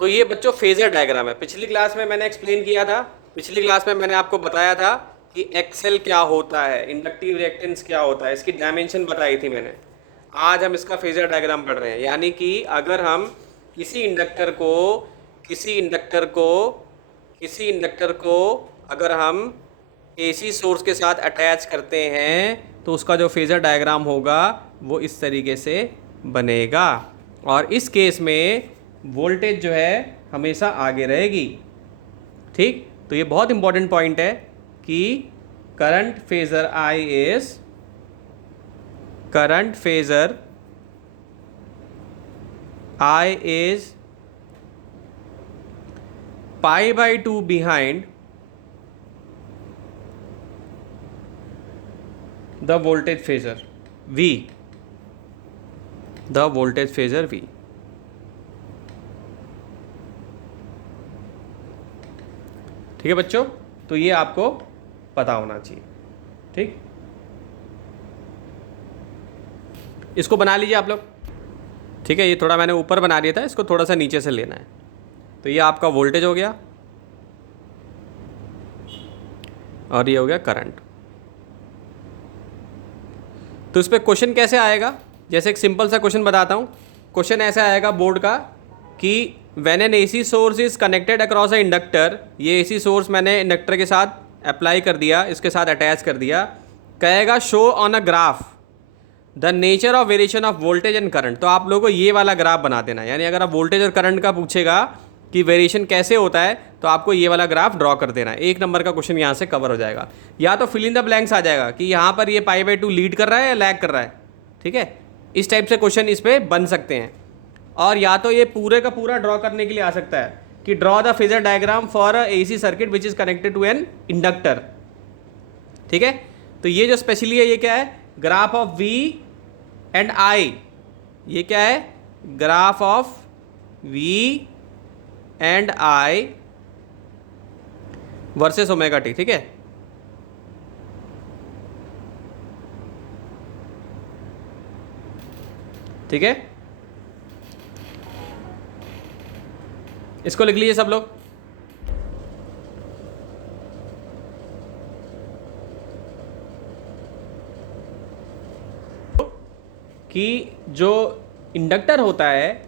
तो ये बच्चों फेजर डायग्राम है। पिछली क्लास में मैंने एक्सप्लेन किया था, पिछली क्लास में मैंने आपको बताया था कि एक्सेल क्या होता है, इंडक्टिव रिएक्टेंस क्या होता है, इसकी डायमेंशन बताई थी मैंने। आज हम इसका फेजर डायग्राम पढ़ रहे हैं, यानी कि अगर हम किसी इंडक्टर को किसी इंडक्टर को किसी इंडक्टर को अगर हम एसी सोर्स के साथ अटैच करते हैं तो उसका जो फेजर डायग्राम होगा वो इस तरीके से बनेगा। और इस केस में वोल्टेज जो है हमेशा आगे रहेगी। ठीक, तो ये बहुत इंपॉर्टेंट पॉइंट है कि current phasor I is pi by 2 behind the voltage phasor V, the voltage phasor V। ठीक है बच्चों, तो ये आपको पता होना चाहिए। ठीक, इसको बना लीजिए आप लोग। ठीक है, ये थोड़ा मैंने ऊपर बना दिया था, इसको थोड़ा सा नीचे से लेना है। तो ये आपका वोल्टेज हो गया और ये हो गया करंट। तो इस पर क्वेश्चन कैसे आएगा, जैसे एक सिंपल सा क्वेश्चन बताता हूँ। क्वेश्चन ऐसे आएगा बोर्ड का कि when an AC source is connected across a inductor, ये एसी सोर्स मैंने इंडक्टर के साथ अप्लाई कर दिया, इसके साथ अटैच कर दिया। कहेगा show on a graph the nature of variation of voltage and current. तो आप लोगों को ये वाला ग्राफ बना देना है, यानी अगर आप वोल्टेज और करंट का पूछेगा कि वेरिएशन कैसे होता है तो आपको ये वाला ग्राफ ड्रॉ कर देना है। 1 नंबर का क्वेश्चन यहाँ से कवर हो जाएगा। या तो फिल इन द ब्लैंक्स आ जाएगा कि यहाँ पर ये पाई बाई 2 लीड कर रहा है या लैग कर रहा है। ठीक है, इस टाइप से क्वेश्चन इस पर बन सकते हैं। और या तो ये पूरे का पूरा ड्रॉ करने के लिए आ सकता है कि draw the phasor diagram for a AC circuit which is connected to an inductor. ठीक है, तो ये जो स्पेशली है ये क्या है, graph of V and I. ये क्या है, graph of V and I versus omega t. ठीक है, ठीक है, इसको लिख लीजिए सब लोग। कि जो इंडक्टर होता है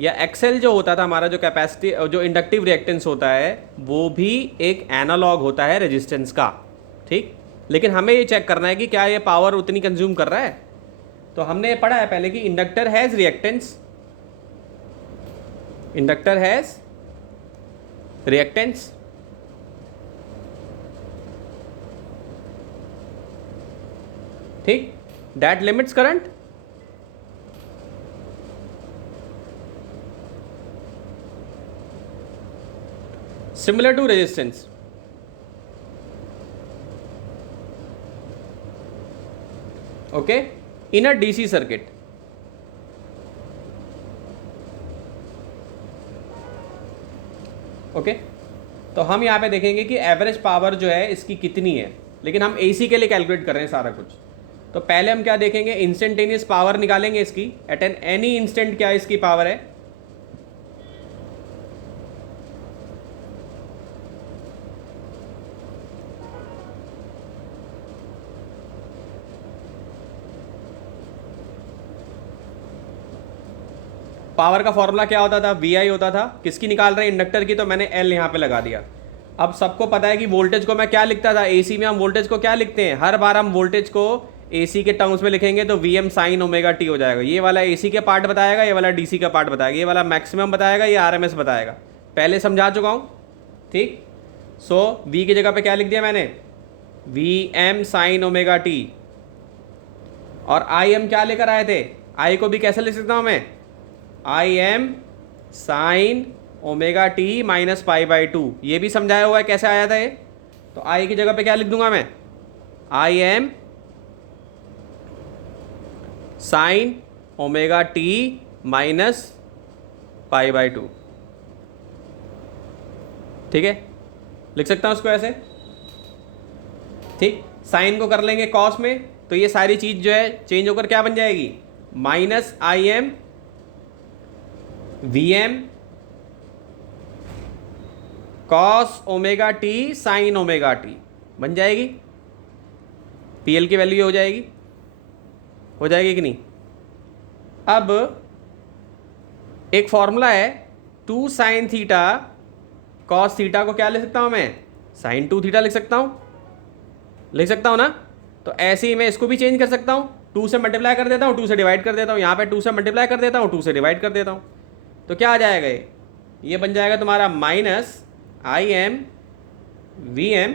या एक्सेल जो होता था हमारा, जो कैपेसिटी जो इंडक्टिव रिएक्टेंस होता है वो भी एक एनालॉग होता है रेजिस्टेंस का। ठीक, लेकिन हमें ये चेक करना है कि क्या ये पावर उतनी कंज्यूम कर रहा है। तो हमने ये पढ़ा है पहले कि inductor has reactance, inductor has reactance. ठीक, that limits current. Similar to resistance। Okay, in a DC circuit। Okay, तो हम यहाँ पे देखेंगे कि एवरेज पावर जो है इसकी कितनी है, लेकिन हम एसी के लिए कैलकुलेट कर रहे हैं सारा कुछ। तो पहले हम क्या देखेंगे, इंस्टेंटेनियस पावर निकालेंगे इसकी, एट एन एनी इंस्टेंट क्या इसकी पावर है। पावर का फॉर्मूला क्या होता था, वी आई होता था। किसकी निकाल रहे हैं, इंडक्टर की, तो मैंने एल यहाँ पे लगा दिया। अब सबको पता है कि वोल्टेज को मैं क्या लिखता था, एसी में हम वोल्टेज को क्या लिखते हैं, हर बार हम वोल्टेज को एसी के टर्म्स में लिखेंगे तो V m sine omega t हो जाएगा। ये वाला एसी के पार्ट बताएगा, ये वाला डीसी का पार्ट बताएगा, ये वाला मैक्सिमम बताएगा, ये आरएमएस बताएगा। पहले समझा चुका हूँ। ठीक, सो वी की जगह पे क्या लिख दिया मैंने, V m sine omega t. और आई एम क्या लेकर आए थे, आई को भी कैसे लिख सकता हूँ मैं, I am sine omega T minus pi by 2। ये भी समझाया हुआ है कैसे आया था ये। तो आई की जगह पे क्या लिख दूंगा मैं, I am sine omega T minus pi by 2। ठीक है, लिख सकता हूं उसको ऐसे। ठीक, साइन को कर लेंगे कॉस में, तो ये सारी चीज जो है चेंज होकर क्या बन जाएगी, minus I M V m cos omega t sine omega t बन जाएगी। पीएल की वैल्यू हो जाएगी कि नहीं। अब एक फॉर्मूला है 2 साइन थीटा कॉस थीटा को क्या लिख सकता हूँ मैं, साइन 2 थीटा लिख सकता हूँ ना। तो ऐसे ही मैं इसको भी चेंज कर सकता हूँ, 2 से मल्टीप्लाई कर देता हूँ, 2 से डिवाइड कर देता हूँ, यहाँ पे 2 से मल्टीप्लाई कर देता हूँ, 2 से डिवाइड कर देता हूँ। तो क्या आ जाएगा ये बन जाएगा तुम्हारा minus I M V m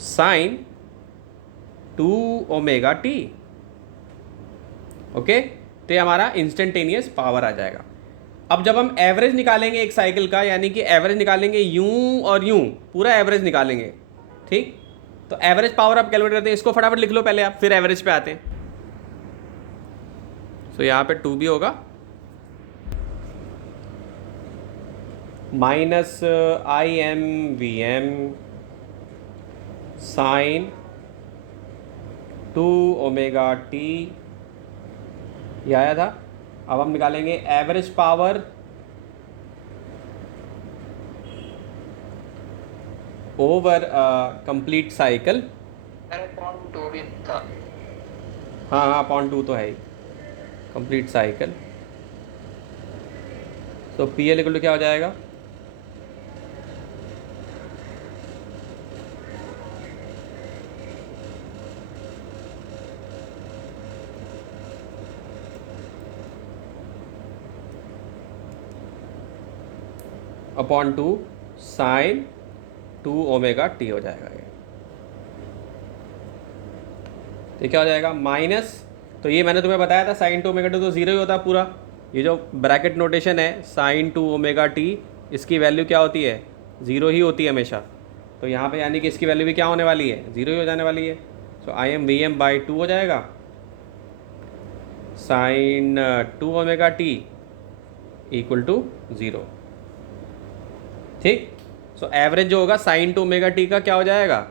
sine 2 omega t. Okay, तो ये हमारा इंस्टेंटेनियस पावर आ जाएगा। अब जब हम एवरेज निकालेंगे एक साइकिल का, यानी कि एवरेज निकालेंगे यूं और यूं, पूरा एवरेज निकालेंगे, ठीक। तो एवरेज पावर आप कैलकुलेट करते हैं, इसको फटाफट लिख लो पहले आप, फिर एवरेज पे आते हैं। तो यहाँ पे 2 भी होगा, minus I M V m sine 2 omega t, ये आया था। अब हम निकालेंगे average power over complete cycle. हाँ, अपॉन 2 तो है ही, कंप्लीट साइकिल। तो पी एल इक्वल टू क्या हो जाएगा, अपॉन 2 साइन 2 ओमेगा टी हो जाएगा ये। तो क्या हो जाएगा माइनस, तो ये मैंने तुम्हें बताया था साइन 2 ओमेगा टी तो जीरो ही होता है पूरा। ये जो ब्रैकेट नोटेशन है साइन 2 ओमेगा टी, इसकी वैल्यू क्या होती है, ज़ीरो ही होती है हमेशा। तो यहाँ पे यानी कि इसकी वैल्यू भी क्या होने वाली है, ज़ीरो ही हो जाने वाली है। So I M V M by 2 हो जाएगा sine 2 omega T equal to 0, ठीक। सो एवरेज जो होगा साइन 2 ओमेगा टी का क्या हो जाएगा,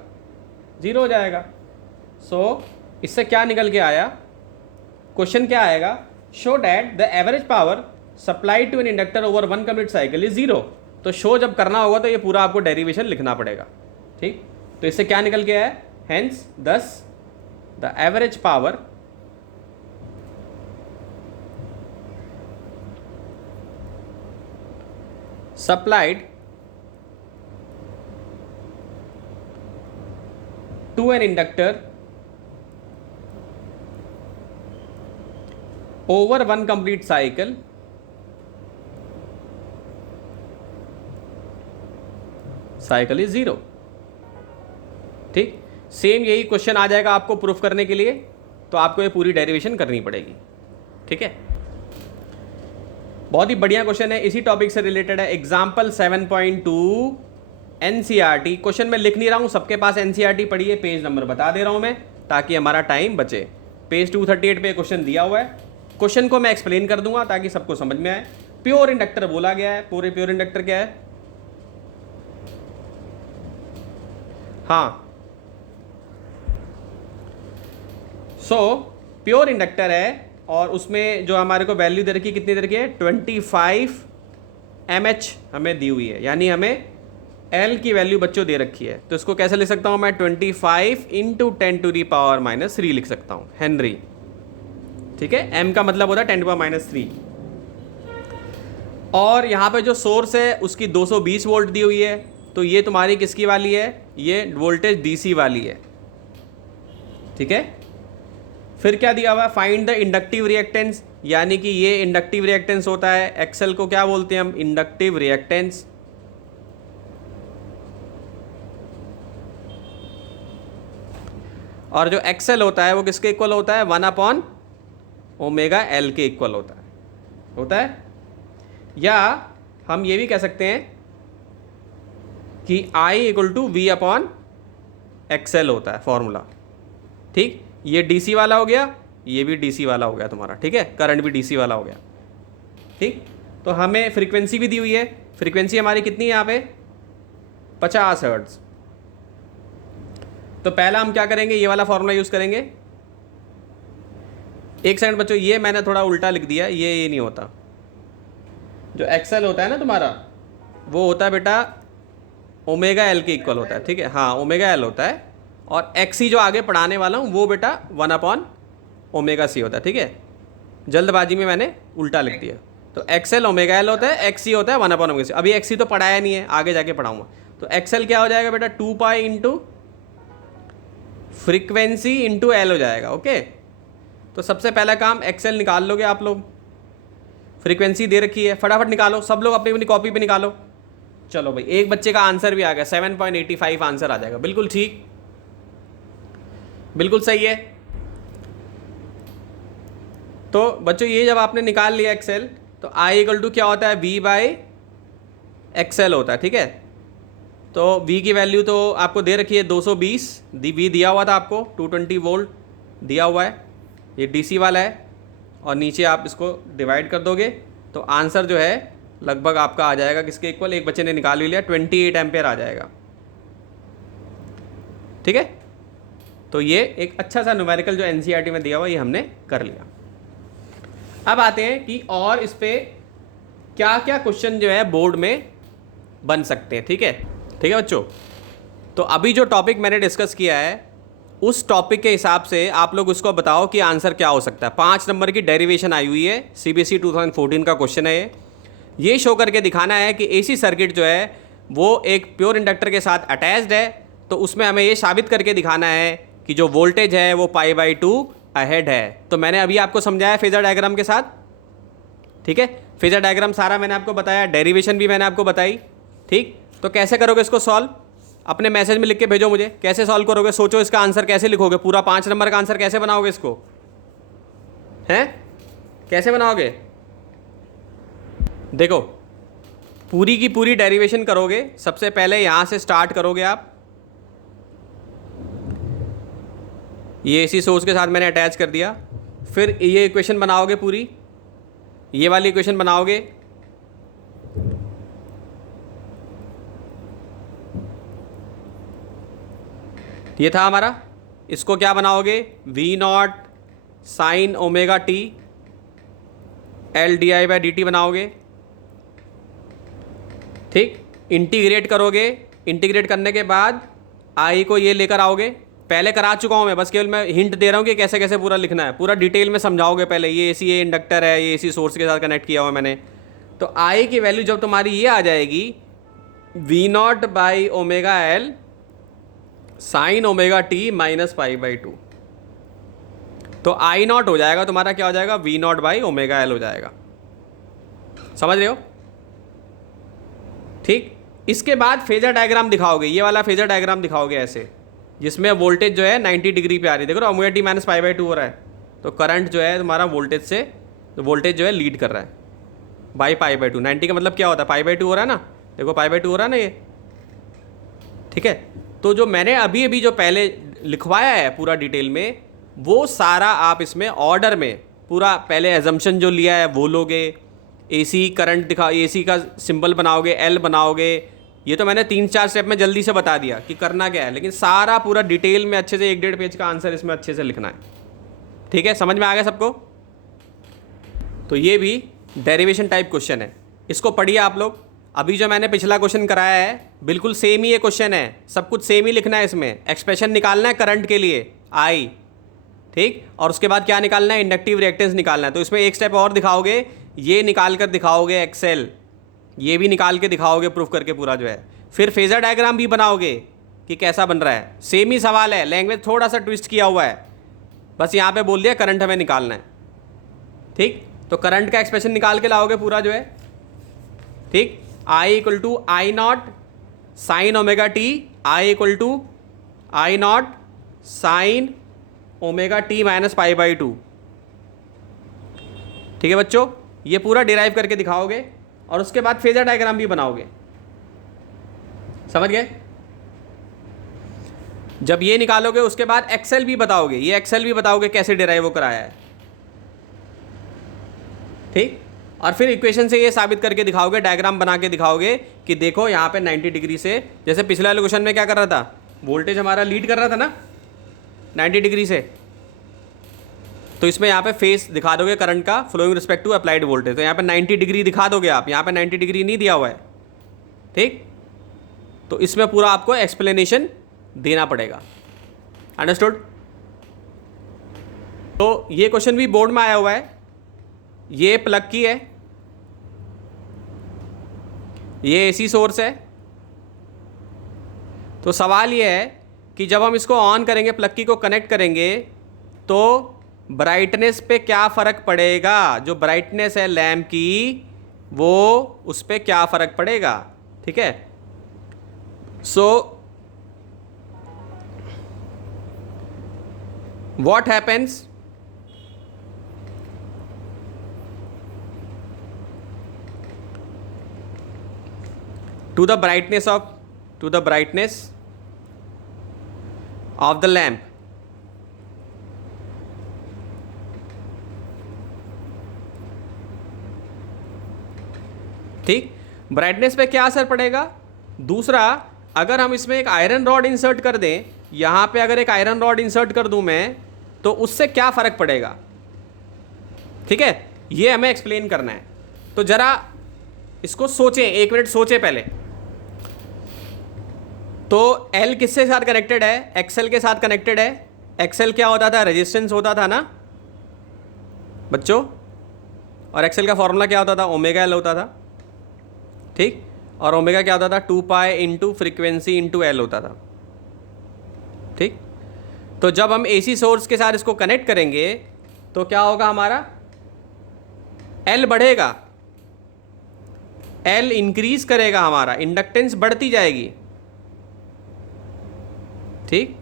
0 हो जाएगा। सो इससे क्या निकल के आया, क्वेश्चन क्या आएगा, show that the average power supplied to an inductor over 1 complete cycle is 0। तो शो जब करना होगा तो ये पूरा आपको डेरिवेशन लिखना पड़ेगा, ठीक। तो इससे क्या निकल के आया, हेंस दस the average power supplied to an inductor over 1 complete cycle is 0, ठीक। सेम यही क्वेश्चन आ जाएगा आपको प्रूफ करने के लिए, तो आपको ये पूरी डेरिवेशन करनी पड़ेगी, ठीक है। बहुत ही बढ़िया क्वेश्चन है, इसी टॉपिक से रिलेटेड है। Example 7.2 NCERT. क्वेश्चन मैं लिख नहीं रहा हूँ, सबके पास एनसीईआरटी पड़ी है, पेज नंबर बता दे रहा हूँ मैं ताकि हमारा टाइम बचे। पेज 238 पे क्वेश्चन दिया हुआ है, क्वेश्चन को मैं एक्सप्लेन कर दूंगा ताकि सबको समझ में आए। प्योर इंडक्टर बोला गया है, पूरे प्योर इंडक्टर क्या है, हाँ, सो प्योर इंडक्टर है और उसमें जो हमारे को वैल्यू दे रखी है, कितनी दे रखी है, 25 mH हमें दी हुई है, यानी हमें L की वैल्यू बच्चों दे रखी है। तो इसको कैसे लिख सकता हूं मैं, 25 इंटू 10⁻⁻³ लिख सकता हूं, हेनरी, ठीक है। M का मतलब होता है 10⁻³ और यहाँ पे जो सोर्स है उसकी 220 वोल्ट दी हुई है। तो ये तुम्हारी किसकी वाली है, ये वोल्टेज DC वाली है, ठीक है। फिर क्या दिया हुआ है, फाइंड द इंडक्टिव रिएक्टेंस, यानी कि ये इंडक्टिव रिएक्टेंस होता है। एक्सेल को क्या बोलते हैं हम, इंडक्टिव रिएक्टेंस। और जो एक्सेल होता है वो किसके इक्वल होता है, 1/ω/L के इक्वल होता है। या हम ये भी कह सकते हैं कि I = V/XL होता है फॉर्मूला, ठीक। ये DC वाला हो गया, ये भी DC वाला हो गया तुम्हारा, ठीक है। करंट भी DC वाला हो गया, ठीक। तो हमें फ्रीक्वेंसी भी दी हुई है, फ्रीक्वेंसी हमारी कितनी है यहाँ पे, 50 हर्ट्ज। तो पहला हम क्या करेंगे, ये वाला फॉर्मूला यूज़ करेंगे। एक सेकंड बच्चों, ये मैंने थोड़ा उल्टा लिख दिया, ये नहीं होता। जो एक्सेल होता है ना तुम्हारा, वो होता है बेटा ओमेगा एल के इक्वल होता है, ठीक है, हाँ ओमेगा एल होता है, और एक्स सी जो आगे पढ़ाने वाला हूँ वो बेटा 1/ओमेगा सी होता है, ठीक है, जल्दबाजी में मैंने उल्टा लिख दिया। तो एक्सएल ओमेगा एल होता है, एक्स सी होता है 1/ओमेगा सी। अभी एक्स सी तो पढ़ाया नहीं है, आगे जाके पढ़ाऊंगा। तो एक्सएल क्या हो जाएगा बेटा 2 pi into frequency into L हो जाएगा, ओके। तो सबसे पहला काम एक्सएल निकाल लोगे आप लोग, फ्रीक्वेंसी दे रखी है, फटाफट निकालो, सब लोग अपनी अपनी कॉपी पे निकालो। चलो भाई, एक बच्चे का आंसर भी आ गया, 7.85 आंसर आ जाएगा, बिल्कुल ठीक, बिल्कुल सही है। तो बच्चों ये जब आपने निकाल लिया एक्सएल, तो आई इक्वल टू क्या होता है, वी बाई एक्सएल होता है, ठीक है। तो वी की वैल्यू तो आपको दे रखी है 220, वी दिया हुआ था आपको, 220 वोल्ट दिया हुआ है, ये डीसी वाला है, और नीचे आप इसको डिवाइड कर दोगे तो आंसर जो है लगभग आपका आ जाएगा किसके इक्वल, एक बच्चे ने निकाल भी लिया, 28 एम्पेयर आ जाएगा, ठीक है। तो ये एक अच्छा सा न्यूमेरिकल जो एनसीईआरटी में दिया हुआ ये हमने कर लिया। अब आते हैं कि और इस पे क्या क्या क्वेश्चन जो है बोर्ड में बन सकते हैं, ठीक है, ठीक है बच्चों। तो अभी जो टॉपिक मैंने डिस्कस किया है उस टॉपिक के हिसाब से आप लोग उसको बताओ कि आंसर क्या हो सकता है। 5 नंबर की डेरिवेशन आई हुई है, सीबीएसई 2014 का क्वेश्चन है ये शो करके दिखाना है कि एसी सर्किट जो है वो एक प्योर इंडक्टर के साथ अटैच्ड है, तो उसमें हमें ये साबित करके दिखाना है कि जो वोल्टेज है वो π/2 अहेड है। तो मैंने अभी आपको समझाया फेजर डायग्राम के साथ, ठीक है, फेजर डायग्राम सारा मैंने आपको बताया, डेरिवेशन भी मैंने आपको बताई, ठीक। तो कैसे करोगे इसको सॉल्व, अपने मैसेज में लिख के भेजो मुझे, कैसे सॉल्व करोगे, सोचो इसका आंसर कैसे लिखोगे, पूरा 5 नंबर का आंसर कैसे बनाओगे, इसको हैं कैसे बनाओगे। देखो पूरी की पूरी डेरिवेशन करोगे, सबसे पहले यहां से स्टार्ट करोगे आप, ये एसी सोर्स के साथ मैंने अटैच कर दिया, फिर ये इक्वेशन बनाओगे पूरी, ये वाली इक्वेशन बनाओगे, ये था हमारा, इसको क्या बनाओगे, V0 sign omega T LdI/dt बनाओगे, ठीक। इंटीग्रेट करोगे, इंटीग्रेट करने के बाद आई को ये लेकर आओगे, पहले करा चुका हूँ मैं, बस केवल मैं हिंट दे रहा हूँ कि कैसे कैसे पूरा लिखना है, पूरा डिटेल में समझाओगे पहले। ये एसी ये इंडक्टर है, ये एसी सोर्स के साथ कनेक्ट किया हुआ मैंने। तो आई की वैल्यू जब तुम्हारी ये आ जाएगी V0/ओमेगा L sine omega T minus π/2, तो I0 हो जाएगा तुम्हारा, क्या हो जाएगा, V0/ओमेगा L हो जाएगा, समझ रहे हो, ठीक। इसके बाद फेजर डायग्राम दिखाओगे, ये वाला फेजर डायग्राम दिखाओगे ऐसे, जिसमें वोल्टेज जो है 90 डिग्री पे आ रही है, देखो ओमेगा टी माइनस π/2 हो रहा है, तो करंट जो है तुम्हारा वोल्टेज से, तो वोल्टेज जो है लीड कर रहा है बाई π/2। 90 का मतलब क्या होता है, π/2 हो रहा है ना, देखो π/2 हो रहा है ना ये, ठीक है। तो जो मैंने अभी अभी जो पहले लिखवाया है पूरा डिटेल में, वो सारा आप इसमें ऑर्डर में पूरा पहले एजम्पशन जो लिया है वो लोगे, एसी करंट दिखा, एसी का सिंबल बनाओगे, एल बनाओगे, ये तो मैंने 3-4 स्टेप में जल्दी से बता दिया कि करना क्या है, लेकिन सारा पूरा डिटेल में अच्छे से 1-1.5 पेज का आंसर इसमें अच्छे से लिखना है, ठीक है, समझ में आ गया सबको। तो ये भी डेरिवेशन टाइप क्वेश्चन है, इसको पढ़िए आप लोग। अभी जो मैंने पिछला क्वेश्चन कराया है बिल्कुल सेम ही ये क्वेश्चन है, सब कुछ सेम ही लिखना है, इसमें एक्सप्रेशन निकालना है करंट के लिए आई, ठीक, और उसके बाद क्या निकालना है, इंडक्टिव रिएक्टेंस निकालना है। तो इसमें एक स्टेप और दिखाओगे, ये निकाल कर दिखाओगे एक्सेल, ये भी निकाल के दिखाओगे प्रूफ करके पूरा जो है, फिर फेजर डायग्राम भी बनाओगे कि कैसा बन रहा है, सेम ही सवाल है, लैंग्वेज थोड़ा सा ट्विस्ट किया हुआ है, बस यहाँ पे बोल दिया करंट हमें निकालना है, ठीक। तो करंट का एक्सप्रेशन निकाल के लाओगे पूरा जो है, ठीक, I = I0 sine omega T, I = I0 sine omega T minus π/2, ठीक है बच्चों, ये पूरा डिराइव करके दिखाओगे और उसके बाद फेजर डायग्राम भी बनाओगे, समझ गए। जब ये निकालोगे उसके बाद एक्सेल भी बताओगे, ये एक्सेल भी बताओगे कैसे डिराइव वो कराया है, ठीक। और फिर इक्वेशन से ये साबित करके दिखाओगे, डायग्राम बना के दिखाओगे कि देखो यहाँ पे 90 डिग्री से, जैसे पिछले वाले क्वेश्चन में क्या कर रहा था, वोल्टेज हमारा लीड कर रहा था ना 90 डिग्री से, तो इसमें यहाँ पे फेस दिखा दोगे करंट का flowing respect to applied voltage, तो यहाँ पे 90 डिग्री दिखा दोगे आप, यहाँ पे 90 डिग्री नहीं दिया हुआ है, ठीक, तो इसमें पूरा आपको एक्सप्लेनेशन देना पड़ेगा। अंडरस्टूड? तो ये क्वेश्चन भी बोर्ड में आया हुआ है, ये प्लग की है, ये एसी सोर्स है। तो सवाल ये है कि जब हम इसको ऑन करेंगे, प्लग की को कनेक्ट करेंगे, तो ब्राइटनेस पे क्या फ़र्क पड़ेगा, जो ब्राइटनेस है लैम्प की वो उस पर क्या फ़र्क पड़ेगा। ठीक है, so what happens to the brightness of the lamp, ठीक, ब्राइटनेस पे क्या असर पड़ेगा। दूसरा, अगर हम इसमें एक आयरन रॉड इंसर्ट कर दें, यहाँ पे अगर एक आयरन रॉड इंसर्ट कर दूं मैं, तो उससे क्या फ़र्क पड़ेगा। ठीक है, ये हमें एक्सप्लेन करना है। तो ज़रा इसको सोचें, 1 मिनट सोचें पहले। तो L किसके साथ कनेक्टेड है, एक्सएल के साथ कनेक्टेड है। एक्सएल क्या होता था, रेजिस्टेंस होता था ना बच्चों, और एक्सएल का फॉर्मूला क्या होता था, ओमेगा एल होता था। ठीक, और ओमेगा क्या होता था, 2 pi into frequency into L होता था। ठीक, तो जब हम एसी सोर्स के साथ इसको कनेक्ट करेंगे तो क्या होगा, हमारा एल बढ़ेगा, एल इंक्रीज करेगा, हमारा इंडक्टेंस बढ़ती जाएगी। ठीक,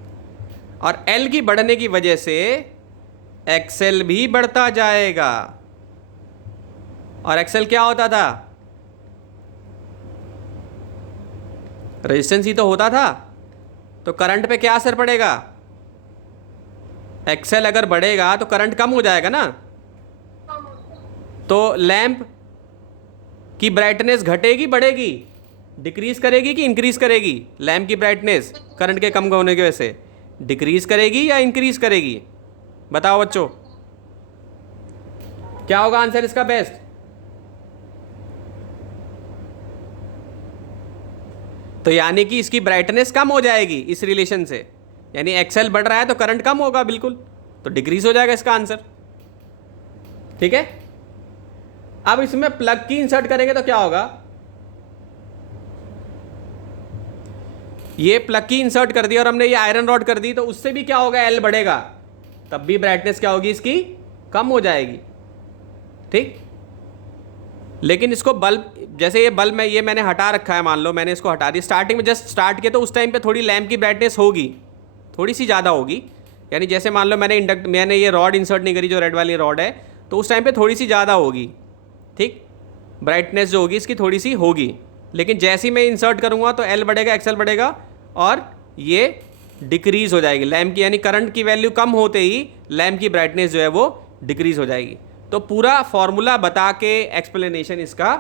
और एल की बढ़ने की वजह से एक्सएल भी बढ़ता जाएगा। और एक्सएल क्या होता था, रेजिस्टेंस ही तो होता था। तो करंट पे क्या असर पड़ेगा, एक्सएल अगर बढ़ेगा तो करंट कम हो जाएगा ना। तो लैंप की ब्राइटनेस घटेगी बढ़ेगी, डिक्रीज करेगी कि इंक्रीज करेगी। लैंप की ब्राइटनेस करंट के कम होने की वजह से डिक्रीज करेगी या इंक्रीज करेगी, बताओ बच्चों, क्या होगा आंसर इसका बेस्ट। तो यानी कि इसकी ब्राइटनेस कम हो जाएगी इस रिलेशन से, यानी एक्सएल बढ़ रहा है तो करंट कम होगा, बिल्कुल, तो डिक्रीज हो जाएगा इसका आंसर। ठीक है, अब इसमें प्लग की इंसर्ट करेंगे तो क्या होगा, ये प्लग की इंसर्ट कर दी और हमने ये आयरन रॉड कर दी, तो उससे भी क्या होगा, एल बढ़ेगा, तब भी ब्राइटनेस क्या होगी इसकी, कम हो जाएगी। ठीक, लेकिन इसको बल्ब, जैसे ये बल्ब में ये मैंने हटा रखा है, मान लो मैंने इसको हटा दिया, स्टार्टिंग में जस्ट स्टार्ट किया, तो उस टाइम पे थोड़ी लैंप की ब्राइटनेस होगी, थोड़ी सी ज़्यादा होगी। यानी जैसे मान लो मैंने ये रॉड इंसर्ट नहीं करी, जो रेड वाली रॉड है, तो उस टाइम पे थोड़ी सी ज़्यादा होगी। ठीक, ब्राइटनेस जो होगी इसकी थोड़ी सी होगी, लेकिन जैसे ही मैं इंसर्ट करूँगा तो एल बढ़ेगा, एक्सएल बढ़ेगा, और ये डिक्रीज़ हो जाएगी लैंप की, यानी करंट की वैल्यू कम होते ही लैंप की ब्राइटनेस जो है वो डिक्रीज़ हो जाएगी। तो पूरा फॉर्मूला बता के एक्सप्लेनेशन इसका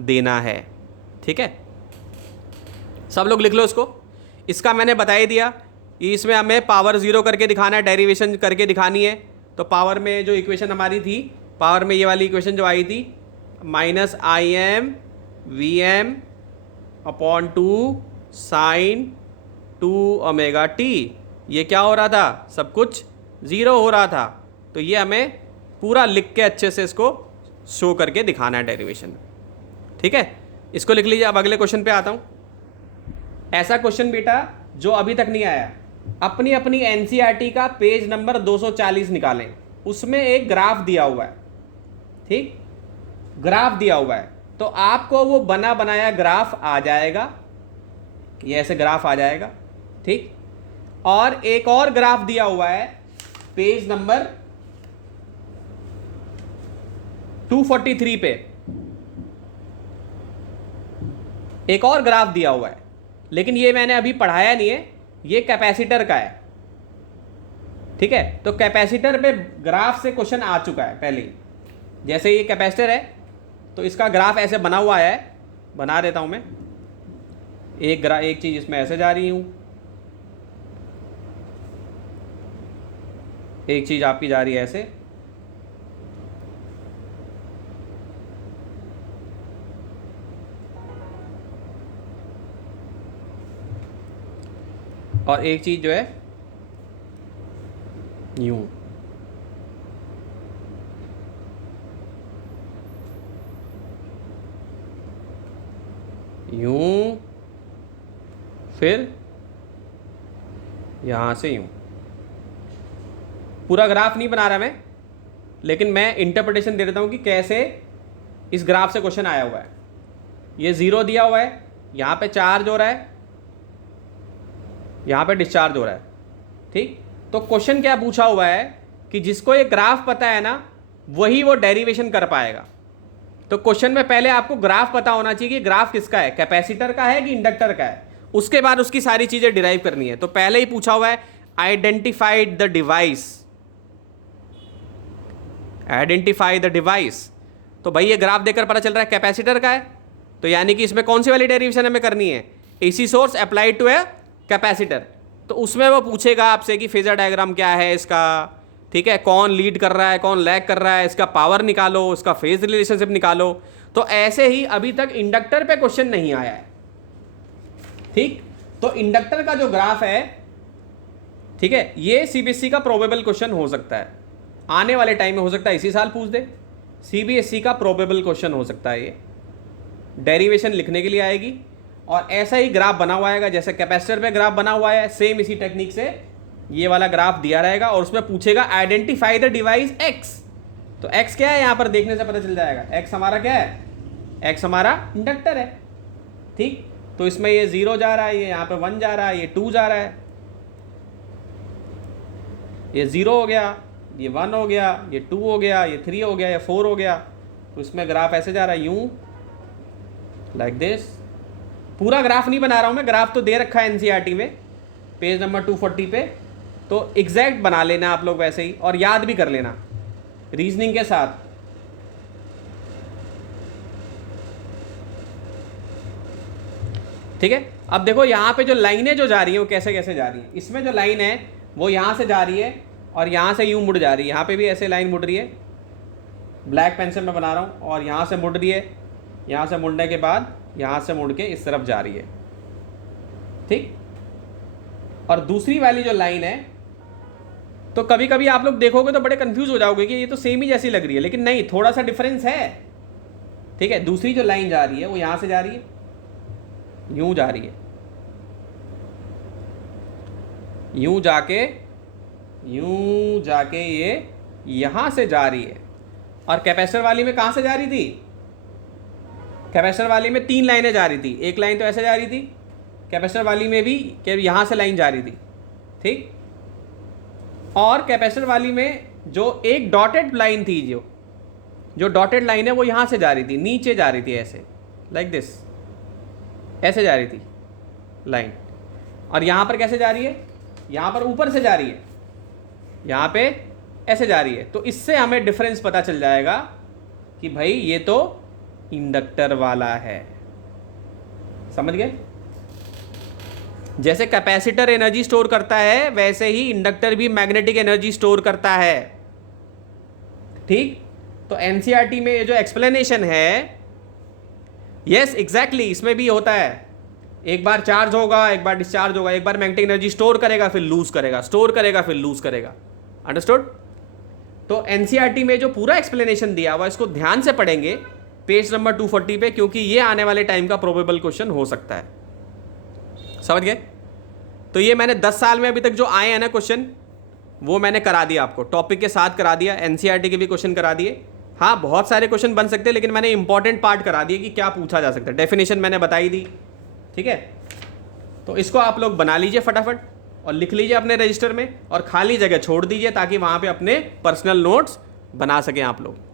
देना है। ठीक है, सब लोग लिख लो इसको। इसका मैंने बता ही दिया, इसमें हमें पावर ज़ीरो करके दिखाना है, डेरिवेशन करके दिखानी है। तो पावर में जो इक्वेशन हमारी थी, पावर में ये वाली इक्वेशन जो आई थी, -Im Vm upon 2 sine 2 omega t, ये क्या हो रहा था, सब कुछ ज़ीरो हो रहा था। तो ये हमें पूरा लिख के अच्छे से इसको शो करके दिखाना है डेरिवेशन। ठीक है, इसको लिख लीजिए। अब अगले क्वेश्चन पे आता हूँ। ऐसा क्वेश्चन बेटा जो अभी तक नहीं आया, अपनी अपनी एनसीईआरटी का पेज नंबर 240 निकालें, उसमें एक ग्राफ दिया हुआ है। ठीक, ग्राफ दिया हुआ है, तो आपको वो बना बनाया ग्राफ आ जाएगा, ये ऐसे ग्राफ आ जाएगा। ठीक, और एक और ग्राफ दिया हुआ है पेज नंबर 243 पे, एक और ग्राफ दिया हुआ है, लेकिन ये मैंने अभी पढ़ाया नहीं है, ये कैपेसिटर का है। ठीक है, तो कैपेसिटर पे ग्राफ से क्वेश्चन आ चुका है पहले ही। जैसे ये कैपेसिटर है तो इसका ग्राफ ऐसे बना हुआ है, बना देता हूं मैं। एक चीज इसमें ऐसे जा रही हूं, एक चीज आपकी जा रही है ऐसे, और एक चीज़ जो है यूं। यूं, फिर यहाँ से यूं। पूरा ग्राफ नहीं बना रहा मैं, लेकिन मैं इंटरप्रिटेशन दे देता हूँ कि कैसे इस ग्राफ से क्वेश्चन आया हुआ है। ये 0 दिया हुआ है, यहाँ पे चार्ज हो रहा है, यहाँ पे डिस्चार्ज हो रहा है। ठीक, तो क्वेश्चन क्या पूछा हुआ है कि जिसको ये ग्राफ पता है ना, वही वो डेरिवेशन कर पाएगा। तो क्वेश्चन में पहले आपको ग्राफ पता होना चाहिए कि ग्राफ किसका है, कैपेसिटर का है कि इंडक्टर का है। उसके बाद उसकी सारी चीजें डिराइव करनी है। तो पहले ही पूछा हुआ है identified the device, identify the device. तो भाई ये ग्राफ देखकर पता चल रहा है कैपेसिटर का है, तो यानी कि इसमें कौन सी वाली डेरिवेशन हमें करनी है, AC source applied to a capacitor. तो उसमें वो पूछेगा आपसे कि फेजर डायग्राम क्या है इसका, ठीक है, कौन लीड कर रहा है कौन लैग कर रहा है, इसका पावर निकालो, इसका फेज रिलेशनशिप निकालो। तो ऐसे ही अभी तक इंडक्टर पे क्वेश्चन नहीं आया है। ठीक, तो इंडक्टर का जो ग्राफ है, ठीक है, ये सीबीएसई का प्रोबेबल क्वेश्चन हो सकता है, आने वाले टाइम में हो सकता है इसी साल पूछ दे। सीबीएसई का प्रोबेबल क्वेश्चन हो सकता है, ये डेरिवेशन लिखने के लिए आएगी। और ऐसा ही ग्राफ बना हुआ आएगा जैसे कैपेसिटर पे ग्राफ बना हुआ है, सेम इसी टेक्निक से ये वाला ग्राफ दिया रहेगा और उसमें पूछेगा आइडेंटिफाई द डिवाइस एक्स। तो एक्स क्या है, यहां पर देखने से पता चल जाएगा। एक्स हमारा क्या है, एक्स हमारा इंडक्टर है। ठीक, तो इसमें ये 0 जा रहा है, ये यहाँ पे 1 जा रहा है, ये 2 जा रहा है, ये 0 हो गया, ये 1 हो गया, ये 2 हो गया, ये 3 हो गया, ये 4 हो गया। तो इसमें ग्राफ ऐसे जा रहा है यूं, लाइक दिस। पूरा ग्राफ नहीं बना रहा हूं मैं, ग्राफ तो दे रखा है एनसीईआरटी में पेज नंबर 240 पे। तो एग्जैक्ट बना लेना आप लोग वैसे ही, और याद भी कर लेना रीजनिंग के साथ। ठीक है, अब देखो यहाँ पे जो लाइनें जो जा रही हैं वो कैसे कैसे जा रही हैं। इसमें जो लाइन है वो यहाँ से जा रही है और यहाँ से यूं मुड़ जा रही है। यहाँ पे भी ऐसे लाइन मुड़ रही है, ब्लैक पेंसिल में बना रहा हूँ, और यहाँ से मुड़ रही है, यहाँ से मुड़ने के बाद यहाँ से मुड़ के इस तरफ जा रही है। ठीक, और दूसरी वाली जो लाइन है, तो कभी कभी आप लोग देखोगे तो बड़े कंफ्यूज हो जाओगे कि ये तो सेम ही जैसी लग रही है, लेकिन नहीं, थोड़ा सा डिफरेंस है। ठीक है, दूसरी जो लाइन जा रही है वो यहाँ से जा रही है, यूं जा रही है, यूं जाके ये यहां से जा रही है। और कैपेसिटर वाली में कहां से जा रही थी, कैपेसिटर वाली में 3 लाइनें जा रही थी। एक लाइन तो ऐसे जा रही थी, कैपेसिटर वाली में भी यहां से लाइन जा रही थी। ठीक, और कैपेसिटर वाली में जो एक डॉटेड लाइन थी, जो डॉटेड लाइन है वो यहां से जा रही थी, नीचे जा रही थी, ऐसे लाइक दिस, ऐसे जा रही थी लाइन। और यहां पर कैसे जा रही है, यहां पर ऊपर से जा रही है, यहां पे ऐसे जा रही है। तो इससे हमें डिफरेंस पता चल जाएगा कि भाई ये तो इंडक्टर वाला है। समझ गए? जैसे कैपेसिटर एनर्जी स्टोर करता है, वैसे ही इंडक्टर भी मैग्नेटिक एनर्जी स्टोर करता है। ठीक, तो एनसीईआरटी में ये जो एक्सप्लेनेशन है, यस एग्जैक्टली, इसमें भी होता है। एक बार चार्ज होगा, एक बार डिस्चार्ज होगा, एक बार मैग्नेटिक एनर्जी स्टोर करेगा, फिर लूज करेगा, स्टोर करेगा, फिर लूज करेगा। अंडरस्टूड? तो एनसीईआरटी में जो पूरा एक्सप्लेनेशन दिया हुआ, इसको ध्यान से पढ़ेंगे पेज नंबर 240 पे, क्योंकि ये आने वाले टाइम का प्रोबेबल क्वेश्चन हो सकता है। समझ गए? तो ये मैंने 10 साल में अभी तक जो आए हैं ना क्वेश्चन, वो मैंने करा दिया आपको, टॉपिक के साथ करा दिया, एनसीईआरटी के भी क्वेश्चन करा दिए। हाँ, बहुत सारे क्वेश्चन बन सकते हैं, लेकिन मैंने इंपॉर्टेंट पार्ट करा दिए कि क्या पूछा जा सकता है। डेफिनेशन मैंने बताई दी। ठीक है, तो इसको आप लोग बना लीजिए फटाफट और लिख लीजिए अपने रजिस्टर में, और खाली जगह छोड़ दीजिए ताकि वहाँ पे अपने पर्सनल नोट्स बना सकें आप लोग।